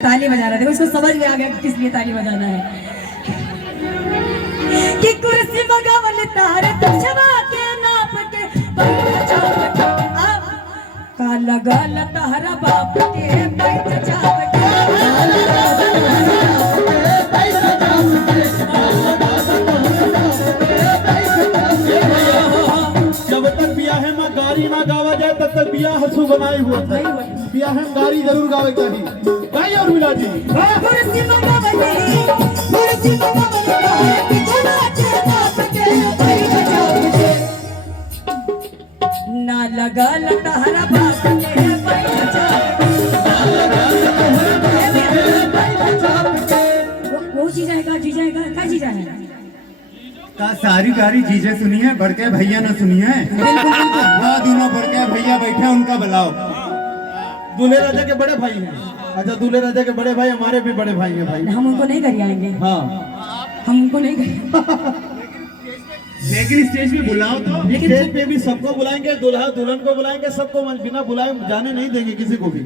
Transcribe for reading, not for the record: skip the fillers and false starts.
ताली बजा रहा, देखो इसको समझ में आ गया कि किस लिए ताली बजाना है। कि कुर्सी बगावल तार तछवा के नाप के चाप के काला गाल तारा बाप के बैठ चाप के जब तक ब्याह में गाड़ी ना गावा जाए तब तक ब्याह हंसू बनाए हुआ था। ब्याह में गाड़ी जरूर गावे चाहिए। गाइए और मिला जी। कुर्सी बगावल ना लगल तारा बाप के बैठ चाप के वो चीज आएगा जी जाएगा क्या चीज आएगा का सारी गाड़ी चीजें सुनी है, बड़के भैया ने सुनी है। वहाँ दोनों बड़के भैया बैठे उनका बुलाओ। दूल्हे राजा के बड़े भाई हैं। अच्छा, दूल्हे राजा के बड़े भाई हमारे भी बड़े भाई हैं भाई। हम उनको नहीं करियाएंगे। हाँ, हम उनको नहीं करिए। लेकिन स्टेज पे बुलाओ तो। लेकिन स्टेज पे भी सबको बुलाएंगे, दूल्हा दुल्हन को बुलाएंगे, सबको बिना बुलाए जाने नहीं देंगे किसी को भी।